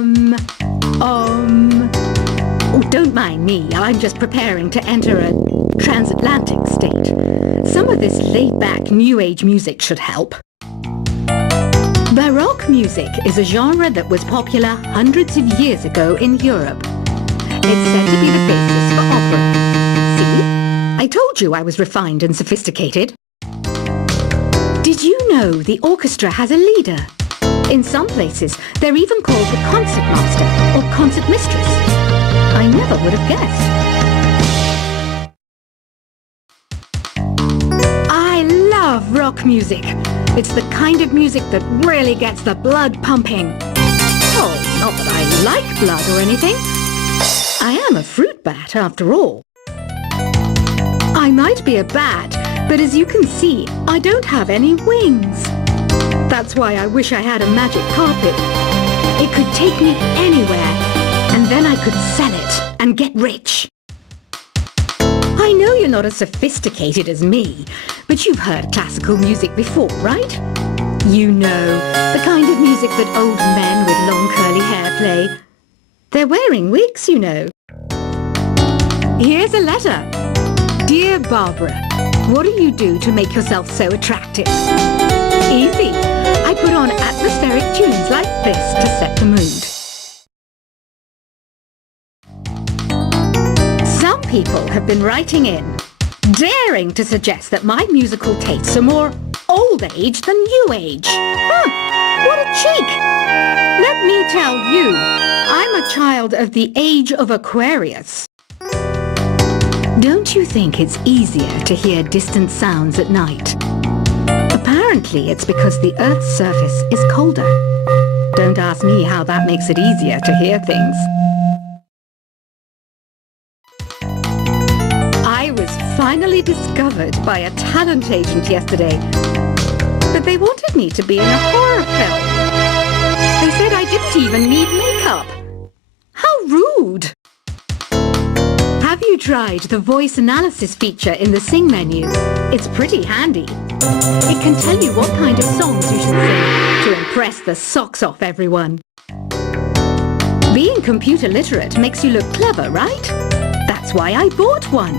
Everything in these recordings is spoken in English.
Oh, don't mind me, I'm just preparing to enter a transatlantic state. Some of this laid-back New Age music should help. Baroque music is a genre that was popular hundreds of years ago in Europe. It's said to be the basis for opera. See? I told you I was refined and sophisticated. Did you know the orchestra has a leader? In some places, they're even called the concertmaster or concertmistress. I never would have guessed. I love rock music. It's the kind of music that really gets the blood pumping. Oh, not that I like blood or anything. I am a fruit bat, after all. I might be a bat, but as you can see, I don't have any wings. That's why I wish I had a magic carpet. It could take me anywhere, and then I could sell it and get rich. I know you're not as sophisticated as me, but you've heard classical music before, right? You know, the kind of music that old men with long curly hair play. They're wearing wigs, you know. Here's a letter. Dear Barbara, what do you do to make yourself so attractive? Easy. I put on atmospheric tunes like this to set the mood. Some people have been writing in, daring to suggest that my musical tastes are more old age than new age. Huh, what a cheek! Let me tell you, I'm a child of the age of Aquarius. Don't you think it's easier to hear distant sounds at night? Apparently, it's because the Earth's surface is colder. Don't ask me how that makes it easier to hear things. I was finally discovered by a talent agent yesterday, but they wanted me to be in a horror film. They said I didn't even need makeup. How rude! Have you tried the voice analysis feature in the Sing menu? It's pretty handy. It can tell you what kind of songs you should sing to impress the socks off everyone. Being computer literate makes you look clever, right? That's why I bought one.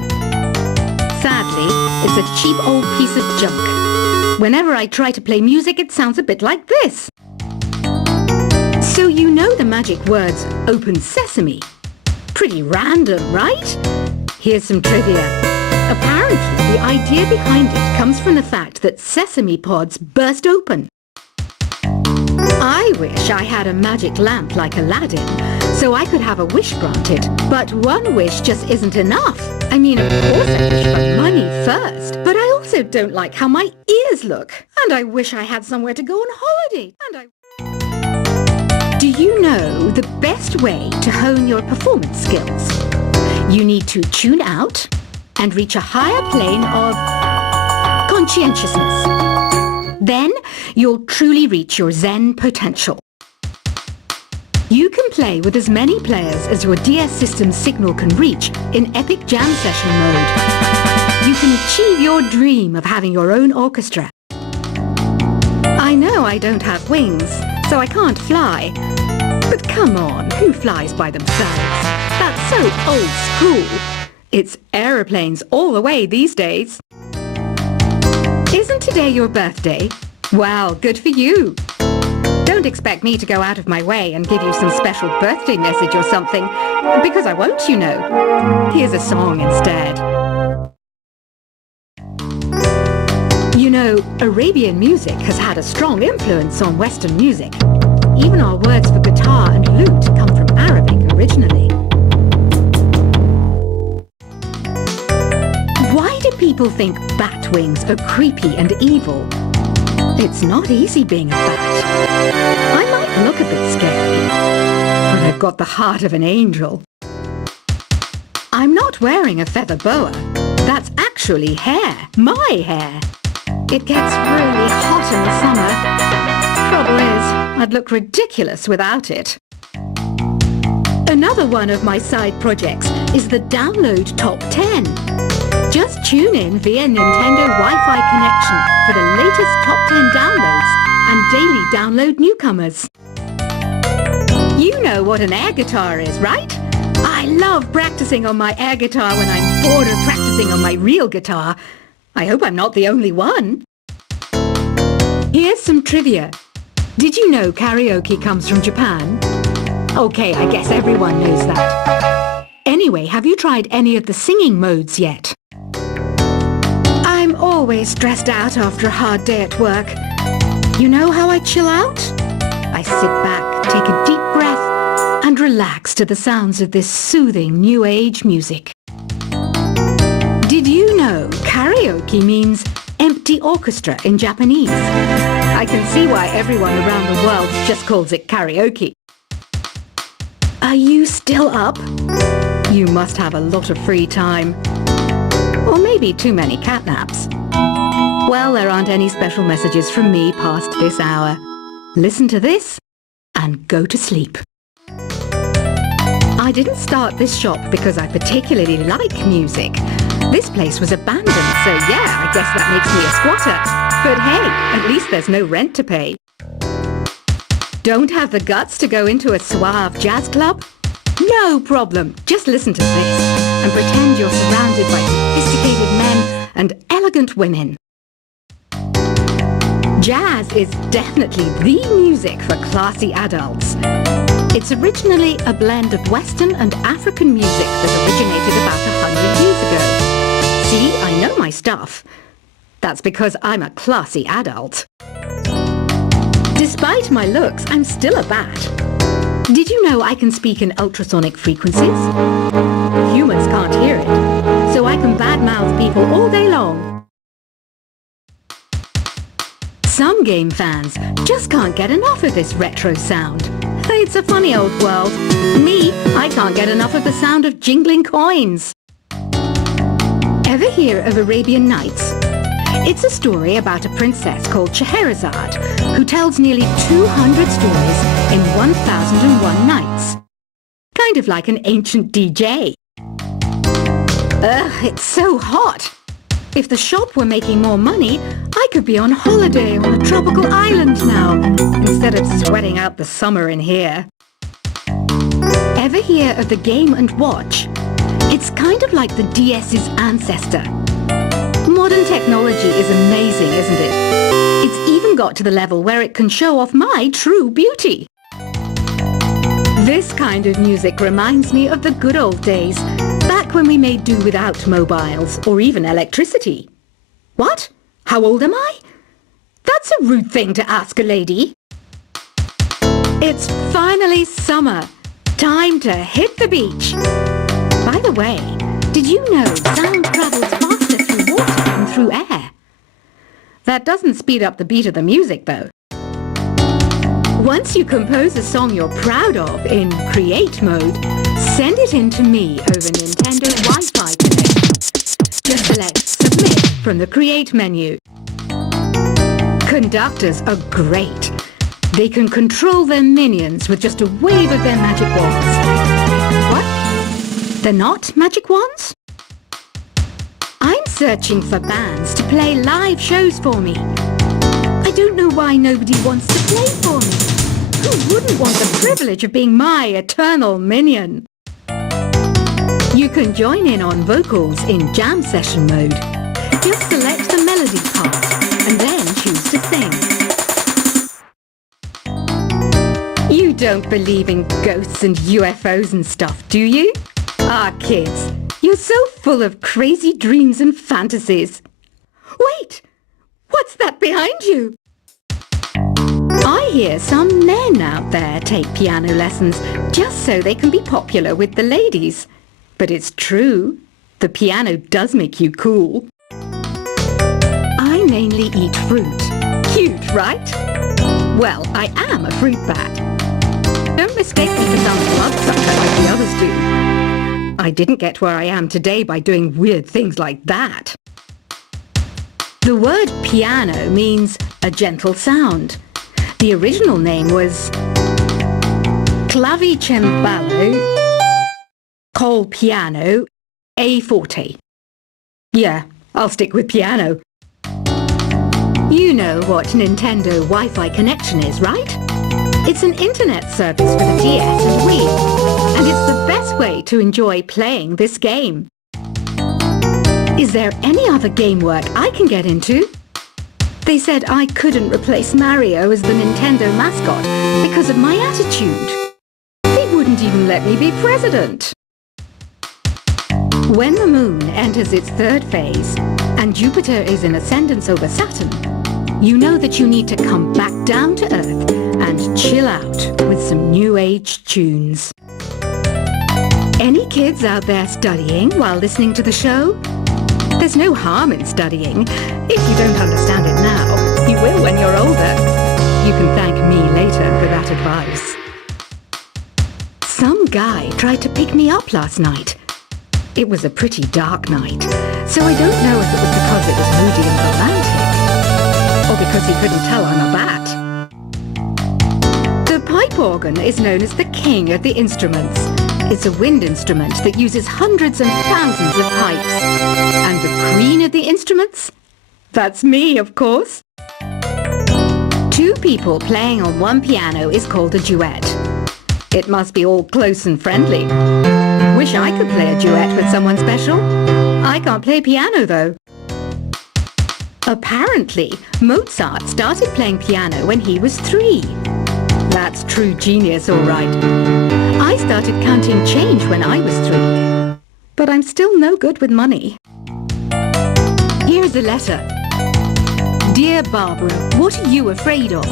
Sadly, it's a cheap old piece of junk. Whenever I try to play music, it sounds a bit like this. So you know the magic words, open sesame. Pretty random, right? Here's some trivia. Apparently, the idea behind it comes from the fact that sesame pods burst open. I wish I had a magic lamp like Aladdin, so I could have a wish granted. But one wish just isn't enough. I mean, of course I wish for money first, but I also don't like how my ears look. And I wish I had somewhere to go on holiday. Do you know the best way to hone your performance skills? You need to tune out and reach a higher plane of conscientiousness. Then you'll truly reach your Zen potential. You can play with as many players as your DS system's signal can reach in epic jam session mode. You can achieve your dream of having your own orchestra. I know I don't have wings, so I can't fly. But come on, who flies by themselves? That's so old school. It's aeroplanes all the way these days. Isn't today your birthday? Well, good for you. Don't expect me to go out of my way and give you some special birthday message or something, because I won't, you know. Here's a song instead. You know, Arabian music has had a strong influence on Western music. Even our words for guitar and lute come from Arabic originally. Why do people think bat wings are creepy and evil? It's not easy being a bat. I might look a bit scary, but I've got the heart of an angel. I'm not wearing a feather boa. That's actually hair, my hair. It gets really hot in the summer. Trouble is, I'd look ridiculous without it. Another one of my side projects is the Download Top 10. Just tune in via Nintendo Wi-Fi connection for the latest Top 10 downloads and daily download newcomers. You know what an air guitar is, right? I love practicing on my air guitar when I'm bored of practicing on my real guitar. I hope I'm not the only one. Here's some trivia. Did you know karaoke comes from Japan? Okay, I guess everyone knows that. Anyway, have you tried any of the singing modes yet? I'm always stressed out after a hard day at work. You know how I chill out? I sit back, take a deep breath, and relax to the sounds of this soothing new age music. Did you know karaoke means empty orchestra in Japanese? I can see why everyone around the world just calls it karaoke. Are you still up? You must have a lot of free time. Or maybe too many catnaps. Well, there aren't any special messages from me past this hour. Listen to this and go to sleep. I didn't start this shop because I particularly like music. This place was abandoned, so yeah, I guess that makes me a squatter. But hey, at least there's no rent to pay. Don't have the guts to go into a suave jazz club? No problem. Just listen to this and pretend you're surrounded by sophisticated men and elegant women. Jazz is definitely the music for classy adults. It's originally a blend of Western and African music that originated about 100 years ago. See, I know my stuff. That's because I'm a classy adult. Despite my looks, I'm still a bat. Did you know I can speak in ultrasonic frequencies? Humans can't hear it, so I can badmouth people all day long. Some game fans just can't get enough of this retro sound. It's a funny old world. Me, I can't get enough of the sound of jingling coins. Ever hear of Arabian Nights? It's a story about a princess called Scheherazade who tells nearly 200 stories in 1001 nights. Kind of like an ancient DJ. Ugh, it's so hot. If the shop were making more money, I could be on holiday on a tropical island now, instead of sweating out the summer in here. Ever hear of the Game & Watch? It's kind of like the DS's ancestor. Modern technology is amazing, isn't it? It's even got to the level where it can show off my true beauty. This kind of music reminds me of the good old days, back when we made do without mobiles or even electricity. What? How old am I? That's a rude thing to ask a lady. It's finally summer. Time to hit the beach. By the way, did you know sound travels faster through water than through air? That doesn't speed up the beat of the music, though. Once you compose a song you're proud of in create mode, send it in to me over Nintendo Wi-Fi connection. Just select Submit from the Create menu. Conductors are great. They can control their minions with just a wave of their magic wands. What? They're not magic wands? I'm searching for bands to play live shows for me. I don't know why nobody wants to play for me. Who wouldn't want the privilege of being my eternal minion? You can join in on vocals in jam session mode. Just select the melody part and then choose to sing. You don't believe in ghosts and UFOs and stuff, do you? Ah, kids, you're so full of crazy dreams and fantasies. Wait! What's that behind you? I hear some men out there take piano lessons just so they can be popular with the ladies. But it's true. The piano does make you cool. I mainly eat fruit. Cute, right? Well, I am a fruit bat. Don't mistake me for some bloodsucker like the others do. I didn't get where I am today by doing weird things like that. The word piano means a gentle sound. The original name was clavicembalo col piano a forte. Yeah, I'll stick with piano. You know what Nintendo Wi-Fi connection is, right? It's an internet service for the DS and Wii, and it's the best way to enjoy playing this game. Is there any other game work I can get into? They said I couldn't replace Mario as the Nintendo mascot because of my attitude. They wouldn't even let me be president. When the moon enters its third phase and Jupiter is in ascendance over Saturn, you know that you need to come back down to Earth and chill out with some new age tunes. Any kids out there studying while listening to the show? There's no harm in studying. If you don't understand it now, you will when you're older. You can thank me later for that advice. Some guy tried to pick me up last night. It was a pretty dark night, so I don't know if it was because it was moody and romantic, or because he couldn't tell I'm a bat. The pipe organ is known as the king of the instruments. It's a wind instrument that uses hundreds and thousands of pipes. And the queen of the instruments? That's me, of course. Two people playing on one piano is called a duet. It must be all close and friendly. Wish I could play a duet with someone special. I can't play piano, though. Apparently, Mozart started playing piano when he was 3. That's true genius, all right. I started counting change when I was 3. But I'm still no good with money. Here's a letter. Dear Barbara, what are you afraid of?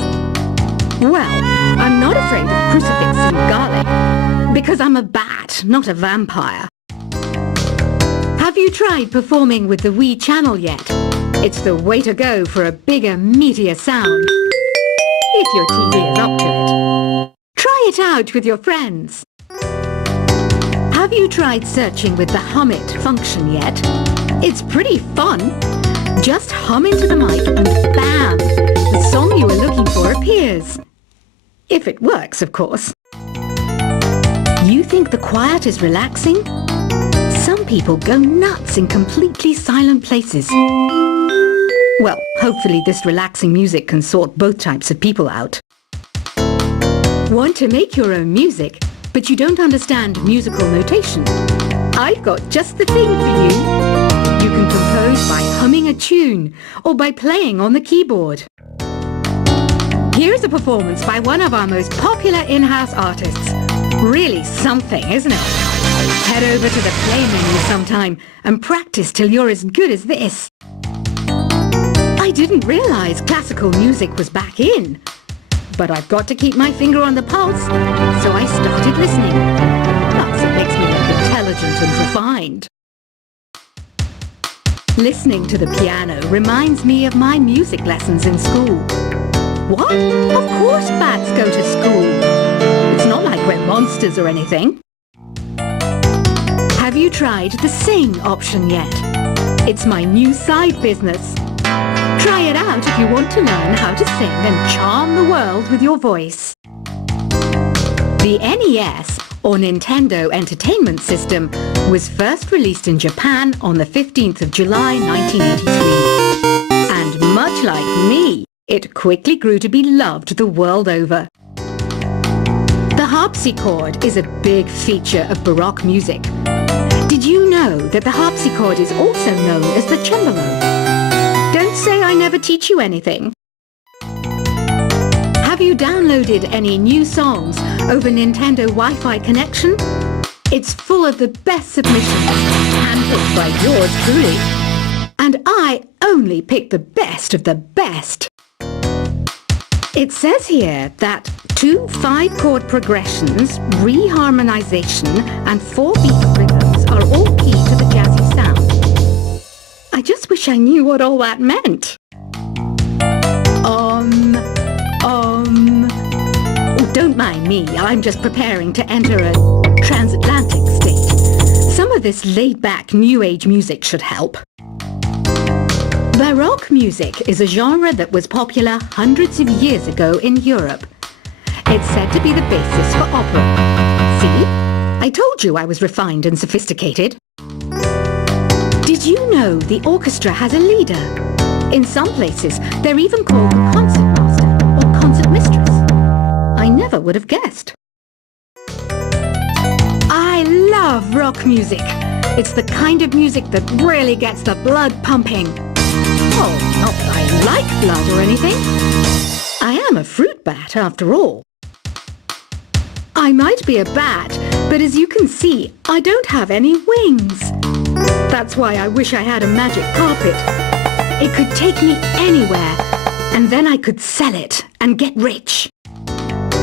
Well, I'm not afraid of crucifix and garlic, because I'm a bat, not a vampire. Have you tried performing with the Wii channel yet? It's the way to go for a bigger, meatier sound. If your TV is up to it. Try it out with your friends. Have you tried searching with the hum it function yet? It's pretty fun. Just hum into the mic and bam! The song you were looking for appears. If it works, of course. You think the quiet is relaxing? Some people go nuts in completely silent places. Well, hopefully this relaxing music can sort both types of people out. Want to make your own music, but you don't understand musical notation? I've got just the thing for you. You can compose by humming a tune or by playing on the keyboard. Here's a performance by one of our most popular in-house artists. Really something, isn't it? Head over to the play menu sometime and practice till you're as good as this. I didn't realize classical music was back in. But I've got to keep my finger on the pulse, so I started listening. Plus, it makes me look intelligent and refined. Listening to the piano reminds me of my music lessons in school. What? Of course bats go to school. It's not like we're monsters or anything. Have you tried the sing option yet? It's my new side business. Try it out if you want to learn how to sing and charm the world with your voice. The NES, or Nintendo Entertainment System, was first released in Japan on the 15th of July 1983. And much like me, it quickly grew to be loved the world over. The harpsichord is a big feature of Baroque music. Did you know that the harpsichord is also known as the cembalo? Don't say I never teach you anything. Have you downloaded any new songs over Nintendo Wi-Fi connection? It's full of the best submissions, handpicked by yours truly. And I only pick the best of the best. It says here that 2 5-chord progressions, reharmonization, and 4 beat rhythms are all key to the jazzy sound. I just wish I knew what all that meant. Don't mind me, I'm just preparing to enter a transatlantic state. Some of this laid-back New Age music should help. Baroque music is a genre that was popular hundreds of years ago in Europe. It's said to be the basis for opera. See? I told you I was refined and sophisticated. Did you know the orchestra has a leader? In some places, they're even called the concertmaster or concertmistress. I never would have guessed. I love rock music. It's the kind of music that really gets the blood pumping. Oh, not that I like blood or anything. I am a fruit bat, after all. I might be a bat, but as you can see, I don't have any wings. That's why I wish I had a magic carpet. It could take me anywhere, and then I could sell it and get rich.